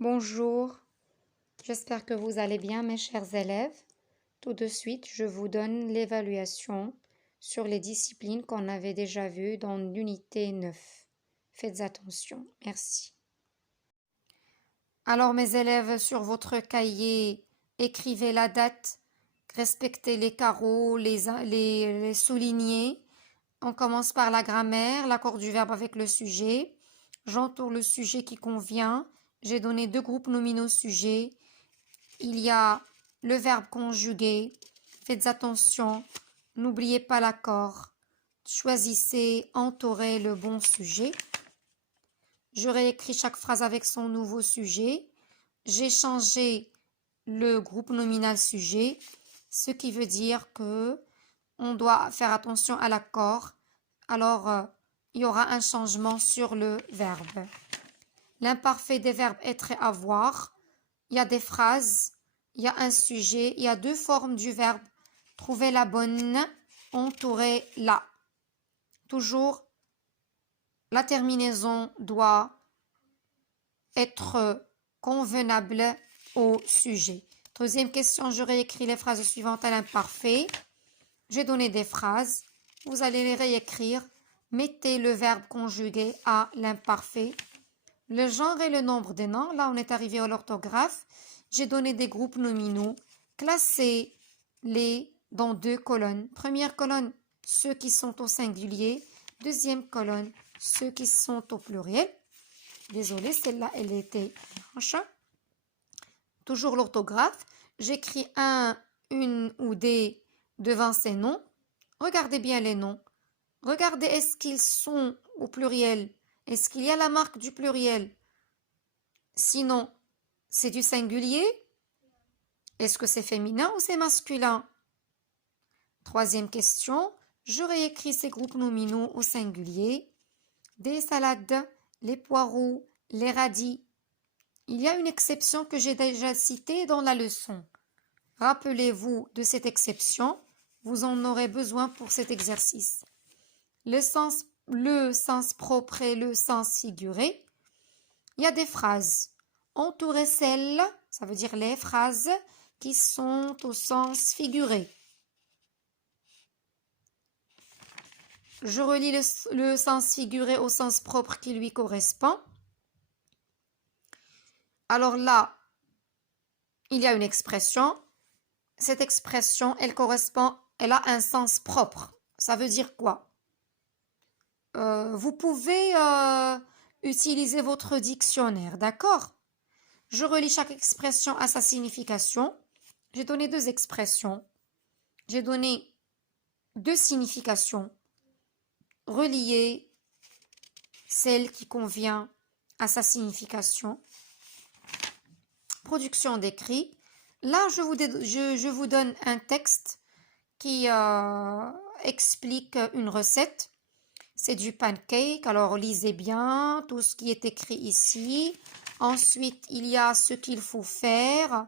Bonjour, j'espère que vous allez bien mes chers élèves. Tout de suite, je vous donne l'évaluation sur les disciplines qu'on avait déjà vues dans l'unité 9. Faites attention, merci. Alors mes élèves, sur votre cahier, écrivez la date, respectez les carreaux, les soulignés. On commence par la grammaire, l'accord du verbe avec le sujet. J'entoure le sujet qui convient. J'ai donné deux groupes nominaux sujets. Il y a le verbe conjugué. Faites attention, n'oubliez pas l'accord. Choisissez, entourez le bon sujet. Je réécris chaque phrase avec son nouveau sujet. J'ai changé le groupe nominal sujet, ce qui veut dire que on doit faire attention à l'accord. Alors, il y aura un changement sur le verbe. L'imparfait des verbes être et avoir. Il y a des phrases, il y a un sujet, il y a deux formes du verbe. Trouvez la bonne, entourez-la. Toujours, la terminaison doit être convenable au sujet. Deuxième question, je réécris les phrases suivantes à l'imparfait. J'ai donné des phrases. Vous allez les réécrire. Mettez le verbe conjugué à l'imparfait. Le genre et le nombre des noms. Là, on est arrivé à l'orthographe. J'ai donné des groupes nominaux. Classez-les dans deux colonnes. Première colonne, ceux qui sont au singulier. Deuxième colonne, ceux qui sont au pluriel. Désolée, celle-là, elle était blanche. Toujours l'orthographe. J'écris un, une ou des devant ces noms. Regardez bien les noms. Regardez, est-ce qu'ils sont au pluriel? Est-ce qu'il y a la marque du pluriel? Sinon, c'est du singulier? Est-ce que c'est féminin ou c'est masculin? Troisième question. Je réécris ces groupes nominaux au singulier. Des salades, les poireaux, les radis. Il y a une exception que j'ai déjà citée dans la leçon. Rappelez-vous de cette exception. Vous en aurez besoin pour cet exercice. Le sens propre et le sens figuré. Il y a des phrases. Entourez celles, ça veut dire les phrases qui sont au sens figuré. Je relis le sens figuré au sens propre qui lui correspond. Alors là, il y a une expression. Cette expression, elle a un sens propre. Ça veut dire quoi? Vous pouvez utiliser votre dictionnaire, d'accord? Je relis chaque expression à sa signification. J'ai donné deux expressions. J'ai donné deux significations. Reliez celle qui convient à sa signification. Production d'écrit. Là, je vous donne un texte qui explique une recette. C'est du pancake. Alors, lisez bien tout ce qui est écrit ici. Ensuite, il y a ce qu'il faut faire.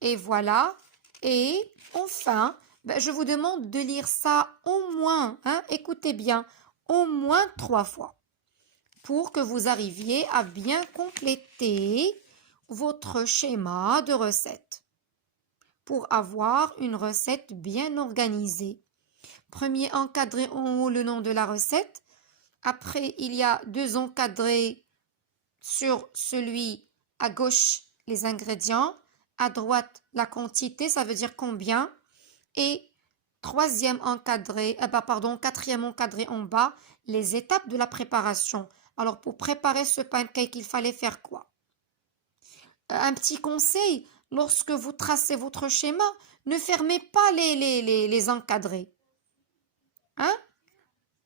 Et voilà. Et enfin, je vous demande de lire ça au moins, écoutez bien, au moins 3 fois pour que vous arriviez à bien compléter votre schéma de recette pour avoir une recette bien organisée. Premier encadré en haut le nom de la recette. Après, il y a deux encadrés sur celui à gauche les ingrédients, à droite la quantité, ça veut dire combien, et quatrième encadré en bas, les étapes de la préparation. Alors pour préparer ce pancake, il fallait faire quoi? Un petit conseil, lorsque vous tracez votre schéma, ne fermez pas les encadrés.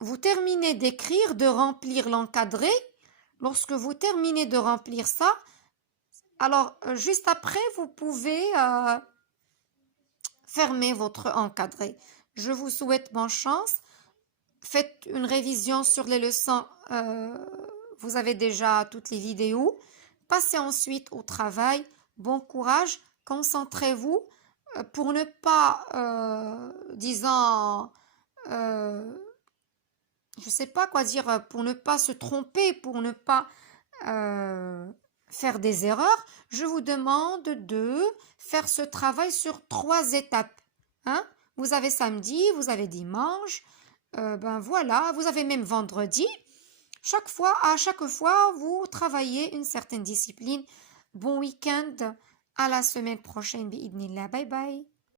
Vous terminez d'écrire, de remplir l'encadré. Lorsque vous terminez de remplir ça, alors juste après, vous pouvez fermer votre encadré. Je vous souhaite bonne chance. Faites une révision sur les leçons. Vous avez déjà toutes les vidéos. Passez ensuite au travail. Bon courage. Concentrez-vous pour ne pas, disons, je ne sais pas quoi dire, pour ne pas se tromper, pour ne pas faire des erreurs, je vous demande de faire ce travail sur 3 étapes. Hein? Vous avez samedi, vous avez dimanche, ben voilà, vous avez même vendredi. À chaque fois, vous travaillez une certaine discipline. Bon week-end, à la semaine prochaine, bi'idnillah. Bye bye.